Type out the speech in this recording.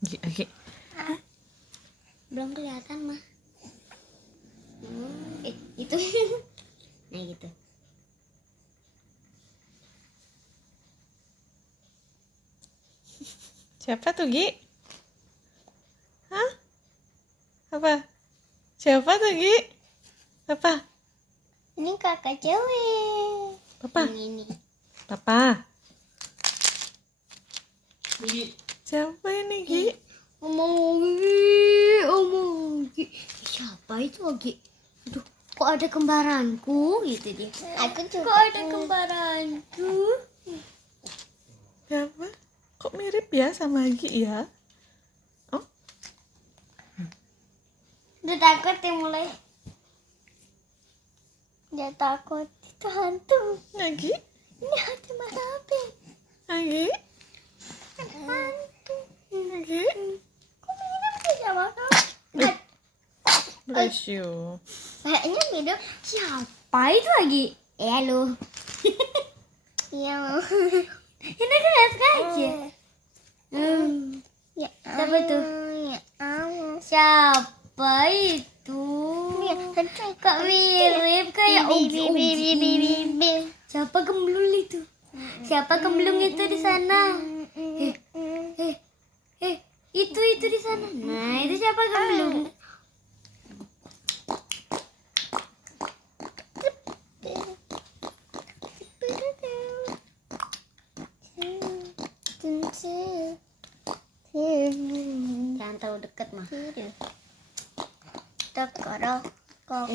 Oke. Belum kelihatan mah. Itu. Nah gitu. Siapa tuh, Gi? Hah? Apa? Siapa tuh, Gi? Apa? Ini kakak cewek. Papa? Ini. Papa? Siapa ini, Gi? Omong Gi. Siapa itu, Gi? Aduh, kok ada kembaranku gitu dia. Aku juga. Kok ada kembaranku? Siapa? Kok mirip ya sama Gi ya? Oh? Udah takut ya mulai. Dia takut. Itu hantu. Gi? Ini hantu mana api? Gi? Hantu. Gi? Kok mirip sih sama kamu? Bless you. Kayaknya mirip. Siapa itu lagi? Halo. Iya. Ini kan lihat aja. Ya, siapa tuh? Siapa itu? Kok mirip kayak Ogi. Siapa gemblung itu? Siapa gemblung itu di sana? Itu di sana. Nah, itu siapa gemblung? Jangan terlalu dekat mah. Dekat kok.